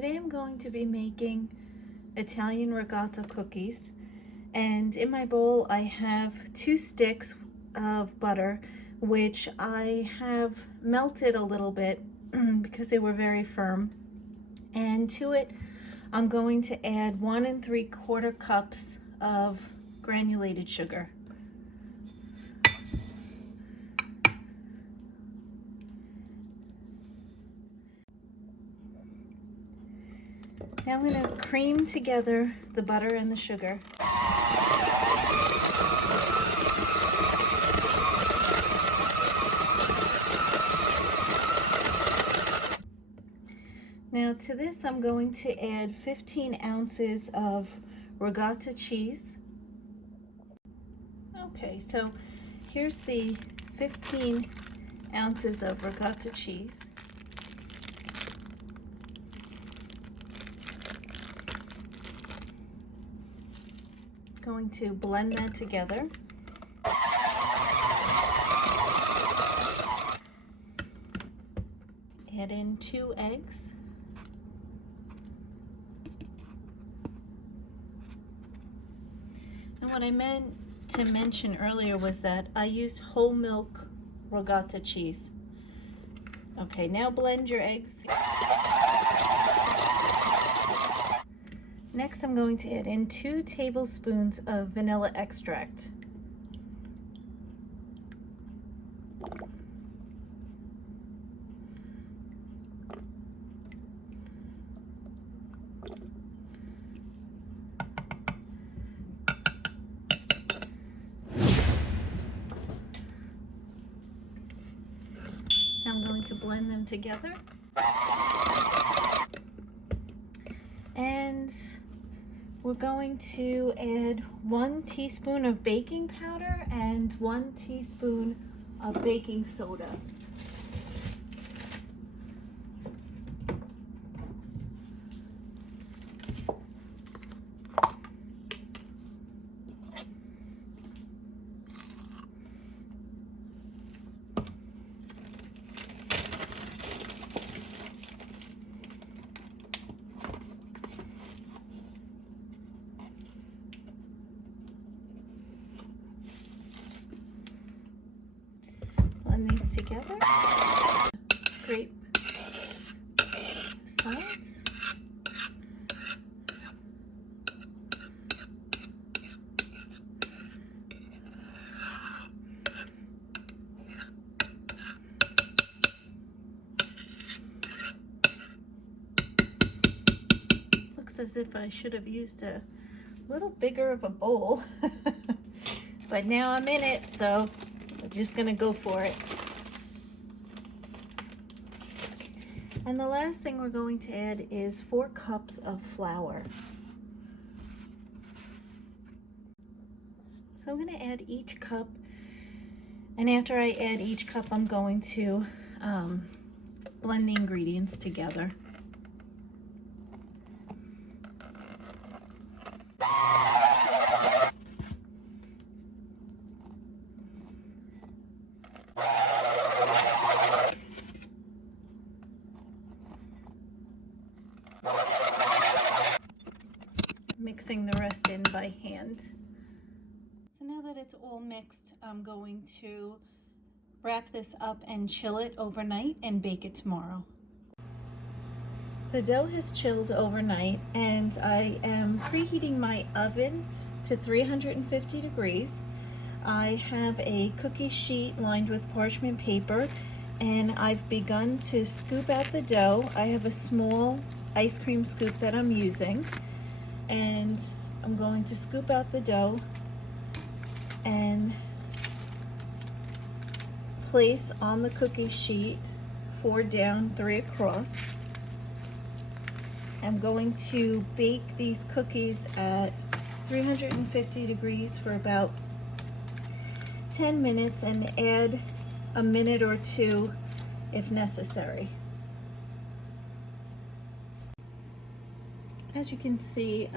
Today I'm going to be making Italian ricotta cookies, and in my bowl I have 2 sticks of butter which I have melted a little bit because they were very firm, and to it I'm going to add 1 3/4 cups of granulated sugar. Now I'm going to cream together the butter and the sugar. Now to this I'm going to add 15 ounces of ricotta cheese. Okay, so here's the 15 ounces of ricotta cheese. Going to blend that together. Add in 2 eggs. And what I meant to mention earlier was that I used whole milk ricotta cheese. Okay, now blend your eggs. Next, I'm going to add in 2 tablespoons of vanilla extract. I'm going to blend them together. And we're going to add 1 teaspoon of baking powder and 1 teaspoon of baking soda. Blend these together. Scrape the sides. Looks as if I should have used a little bigger of a bowl, but now I'm in it, so I'm just gonna go for it. And the last thing we're going to add is 4 cups of flour. So I'm going to add each cup, and after I add each cup I'm going to blend the ingredients together. Mixing the rest in by hand. So now that it's all mixed, I'm going to wrap this up and chill it overnight and bake it tomorrow. The dough has chilled overnight, and I am preheating my oven to 350 degrees. I have a cookie sheet lined with parchment paper, and I've begun to scoop out the dough. I have a small ice cream scoop that I'm using, and I'm going to scoop out the dough and place on the cookie sheet, 4 down, 3 across. I'm going to bake these cookies at 350 degrees for about 10 minutes and add a minute or 2 if necessary. As you can see,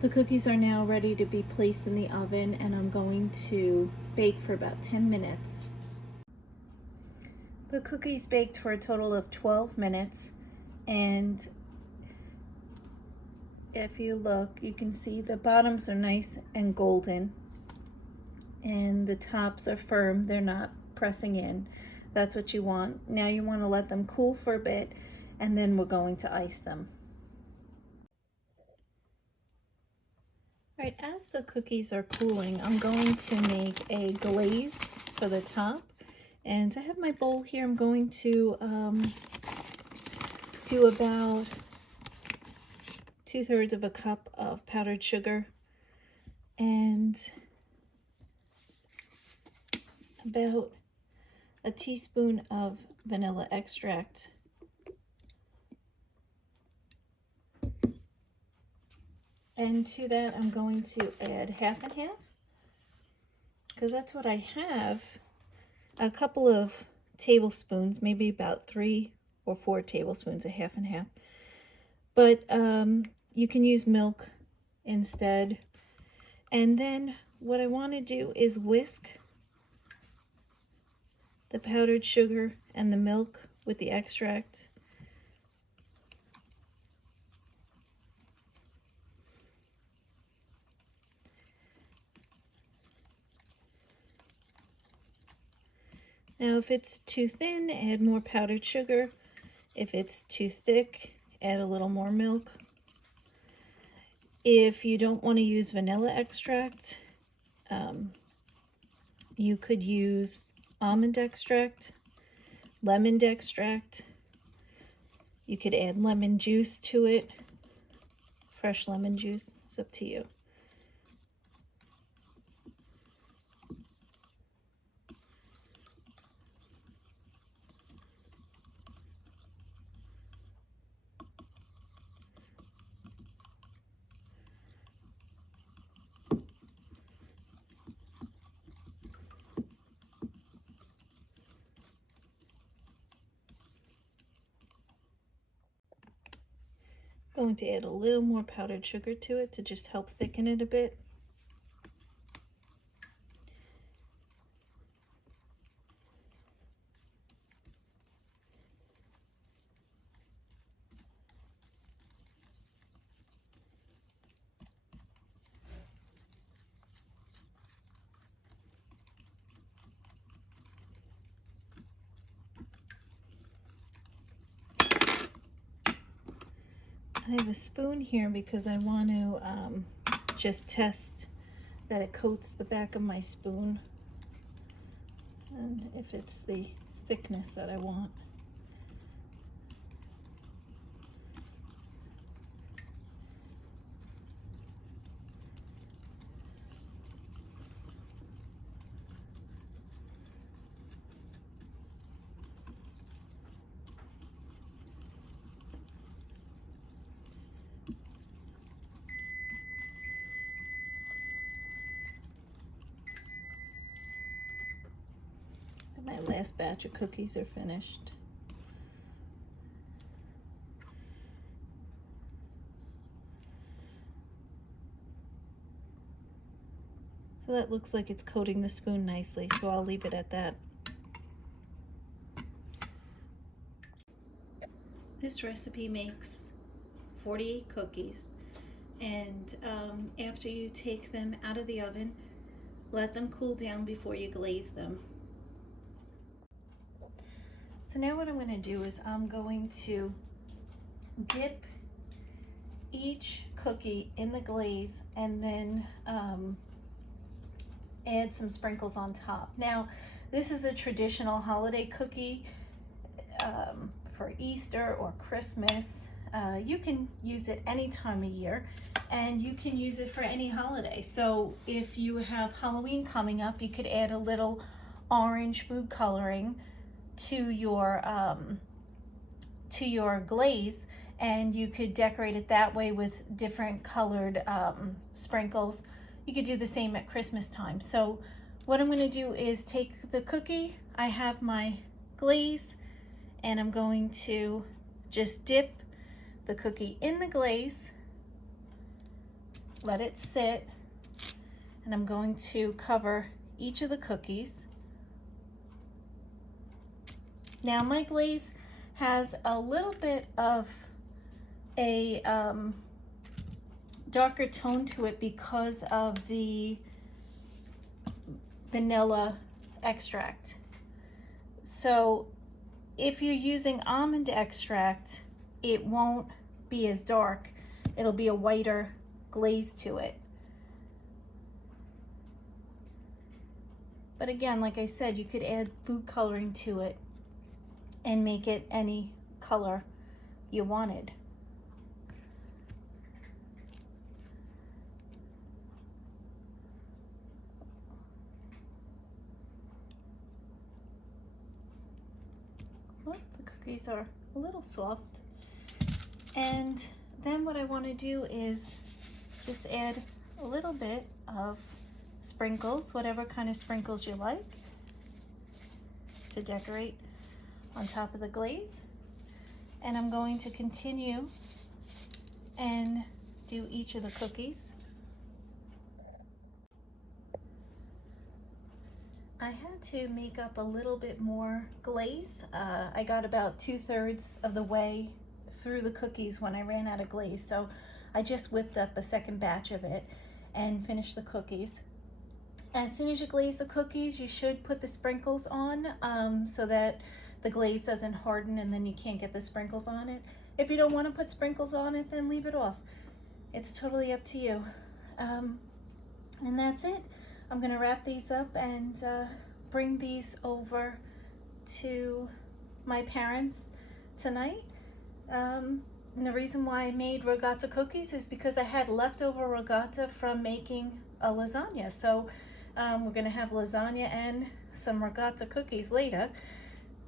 the cookies are now ready to be placed in the oven, and I'm going to bake for about 10 minutes. The cookies baked for a total of 12 minutes, And if you look, you can see the bottoms are nice and golden and the tops are firm, they're not pressing in. That's what you want. Now you want to let them cool for a bit, and then we're going to ice them. All right, as the cookies are cooling, I'm going to make a glaze for the top. And I have my bowl here. I'm going to do about 2/3 of a cup of powdered sugar and about a teaspoon of vanilla extract. And to that, I'm going to add half and half, because that's what I have. A couple of tablespoons, maybe about 3 or 4 tablespoons of half and half. But you can use milk instead. And then what I want to do is whisk the powdered sugar and the milk with the extract. Now if it's too thin, add more powdered sugar. If it's too thick, add a little more milk. If you don't want to use vanilla extract, you could use almond extract, lemon extract. You could add lemon juice to it, fresh lemon juice, it's up to you. Going to add a little more powdered sugar to it to just help thicken it a bit. I have a spoon here because I want to just test that it coats the back of my spoon and if it's the thickness that I want. My last batch of cookies are finished. So that looks like it's coating the spoon nicely, so I'll leave it at that. This recipe makes 48 cookies, and after you take them out of the oven, let them cool down before you glaze them. So now what I'm going to do is I'm going to dip each cookie in the glaze and then add some sprinkles on top. Now this is a traditional holiday cookie for Easter or Christmas. You can use it any time of year, and you can use it for any holiday. So if you have Halloween coming up, you could add a little orange food coloring to your glaze, and you could decorate it that way with different colored sprinkles. You could do the same at Christmas time. So what I'm going to do is take the cookie, I have my glaze, and I'm going to just dip the cookie in the glaze, let it sit, and I'm going to cover each of the cookies. Now my glaze has a little bit of a darker tone to it because of the vanilla extract. So if you're using almond extract, it won't be as dark. It'll be a whiter glaze to it. But again, like I said, you could add food coloring to it and make it any color you wanted. Look, the cookies are a little soft. And then what I want to do is just add a little bit of sprinkles, whatever kind of sprinkles you like, to decorate on top of the glaze. And I'm going to continue and do each of the cookies. I had to make up a little bit more glaze. I got about 2/3 of the way through the cookies when I ran out of glaze, so I just whipped up a second batch of it and finished the cookies. As soon as you glaze the cookies, you should put the sprinkles on so that the glaze doesn't harden and then you can't get the sprinkles on it. If you don't want to put sprinkles on it, then leave it off. It's totally up to you. And that's it. I'm gonna wrap these up and bring these over to my parents tonight. And the reason why I made ricotta cookies is because I had leftover ricotta from making a lasagna. So we're gonna have lasagna and some ricotta cookies later.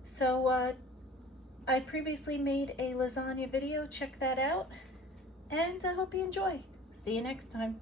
So I previously made a lasagna video, check that out, and I hope you enjoy. See you next time.